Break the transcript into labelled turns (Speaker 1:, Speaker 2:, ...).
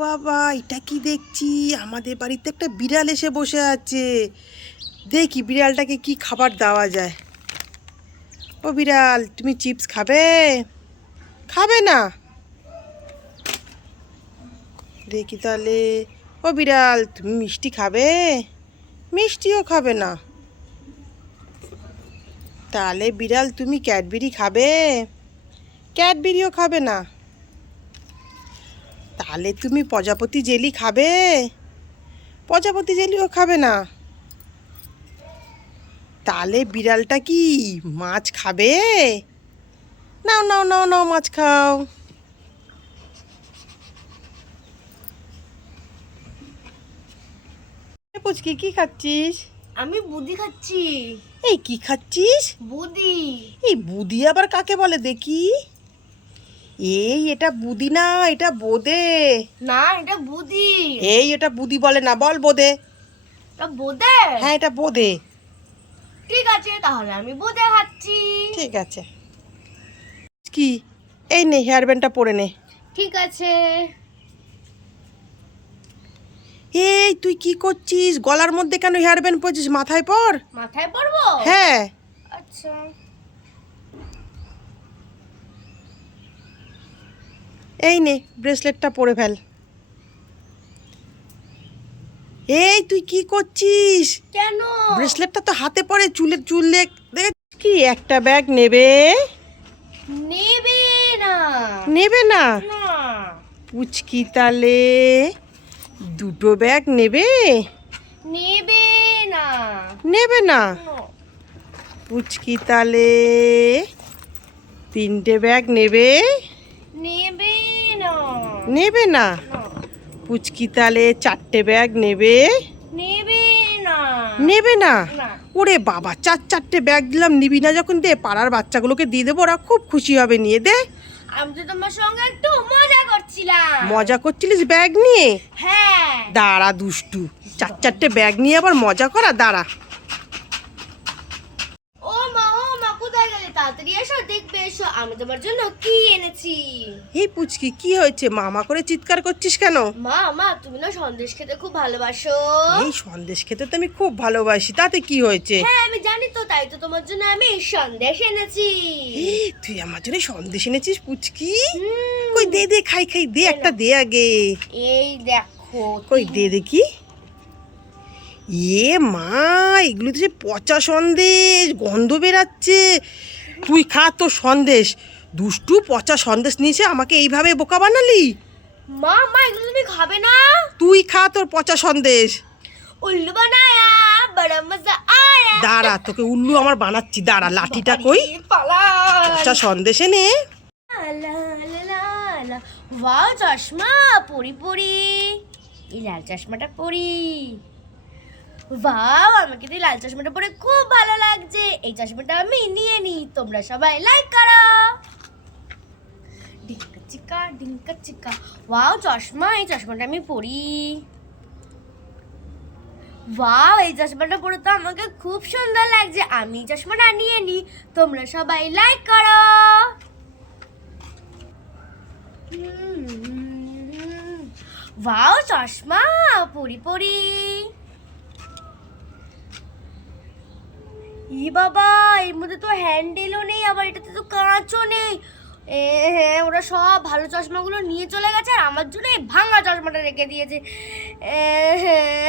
Speaker 1: বাবা, এটা কি দেখছি? আমাদের বাড়িতে একটা বিড়াল এসে বসে আছে। দেখি বিড়ালটাকে কি খাবার দেওয়া যায়। ও বিড়াল, তুমি চিপস খাবে? খাবে না। দেখি তাহলে। ও বিড়াল, তুমি মিষ্টি খাবে? মিষ্টিও খাবে না। তাহলে বিড়াল, তুমি ক্যাডবেরি খাবে? ক্যাডবেরিও খাবে না। তাহলে তুমি প্রজাপতি জেলি খাবে? প্রজাপতি জেলিও খাবে না। তাহলে বিড়ালটা কি মাছ খাবে? নাও নাও নাও নাও মাছ খাও। পুচকি কি খাচ্ছিস?
Speaker 2: আমি বুদি খাচ্ছি।
Speaker 1: এই কি খাচ্ছিস?
Speaker 2: বুদি।
Speaker 1: এই বুদি আবার কাকে বলে দেখি? এই এটা বুদি না এটা বোদে।
Speaker 2: না এটা বুদি।
Speaker 1: এই এটা বুদি বলে না বল বোদে।
Speaker 2: এটা বোদে?
Speaker 1: হ্যাঁ এটা বোদে।
Speaker 2: ঠিক আছে তাহলে আমি বোদে খাচ্ছি
Speaker 1: ঠিক আছে। কি? এই নে হেয়ার ব্যান্ডটা পরে নে।
Speaker 2: ঠিক আছে।
Speaker 1: এই তুই কি করছিস? গলার মধ্যে কেন হেয়ার ব্যান্ড পরছিস? মাথায় পর।
Speaker 2: মাথায় পরবো?
Speaker 1: হ্যাঁ।
Speaker 2: আচ্ছা।
Speaker 1: এই নে ব্রেসলেটটা পরে ফেল। এই তুই কি করছিস?
Speaker 2: কেন?
Speaker 1: ব্রেসলেটটা তো হাতে পরে চুলের চুল দেখ দেখ কি একটা ব্যাগ নেবে?
Speaker 2: নেবে না।
Speaker 1: নেবে না? পুচকি তালে দুটো ব্যাগ নেবে?
Speaker 2: নেবে না।
Speaker 1: নেবে না। পুচকি তালে তিনটে ব্যাগ নেবে?
Speaker 2: নেবে
Speaker 1: নেবে না। পুচকি তালে চারটে ব্যাগ নেবে।
Speaker 2: নেবে না।
Speaker 1: নেবে না?
Speaker 2: না।
Speaker 1: ওরে বাবা চার চারটে ব্যাগ দিলাম নিবি না যখন দে পাড়ার বাচ্চাগুলোকে দিয়ে দেবো ওরা খুব খুশি হবে নিয়ে দে।
Speaker 2: আমি তো তোমার সঙ্গে একটু মজা করছিলাম।
Speaker 1: মজা করছিলিস ব্যাগ নিয়ে?
Speaker 2: হ্যাঁ।
Speaker 1: দাঁড়া দুষ্টু চার চারটে ব্যাগ নিয়ে আবার মজা করা দাঁড়া
Speaker 2: ও মা ও মা কোথায় গেলে তাড়াতাড়ি এসো দেখবে এসো আমি তোমার জন্য কি এনেছি?
Speaker 1: এই পুচকি কি হয়েছে? মামা করে চিৎকার করছিস কেন?
Speaker 2: মা মা তুমি না সন্দেশ খেতে খুব ভালোবাসো।
Speaker 1: এই সন্দেশ খেতে তো আমি খুব ভালোবাসি তাতে কি হয়েছে?
Speaker 2: হ্যাঁ আমি জানি তো তাই তো তোমার জন্য আমি সন্দেশ এনেছি।
Speaker 1: তুই আমার জন্য সন্দেশ এনেছিস পুচকি? কই দে দে খাই খাই দে একটা দে আগে।
Speaker 2: এই দেখো
Speaker 1: কই দে দেখি। এ মা এগুলো তো সে পচা সন্দেশ গন্ধ বেরাচ্ছে। তুই খা তোর সন্দেশ। দুষ্টু পচা সন্দেশ নিয়েছে আমাকে এইভাবে বোকা বানালি?
Speaker 2: মা মা এগুলো তুমি খাবে না?
Speaker 1: তুই খা তোর পচা সন্দেশ।
Speaker 2: উল্লু বানায়া বড় মজা আয়া।
Speaker 1: দাঁড়া তোকে উল্লু আমার বানাচ্ছি দাঁড়া লাঠিটা কই? পচা সন্দেশে নে।
Speaker 2: ওয়াও চশমা পরি পরি। এই লাল চশমাটা পরি। ওয়াও আমাকে তো লাল চশমাটা পরে খুব ভালো লাগছে। এই চশমাটা আমি নিয়ে নি, তোমরা সবাই লাইক করো। ডিঙ্কা চিকা ডিঙ্কা চিকা। ওয়াও চশমা, এই চশমাটা আমি পরি। ওয়াও এই চশমাটা পরে তো আমাকে খুব সুন্দর লাগছে। আমি এই চশমাটা নিয়ে নি, তোমরা সবাই লাইক করো। ওয়াও চশমা, পরি পরি। ই বাবা, এর মধ্যে তো হ্যান্ডেলও নেই, আবার এটাতে তো কাঁচও নেই। এ হ্যাঁ ওরা সব ভালো চশমাগুলো নিয়ে চলে গেছে, আর আমার জন্য এই ভাঙা চশমাটা রেখে দিয়েছে। এ হ্যাঁ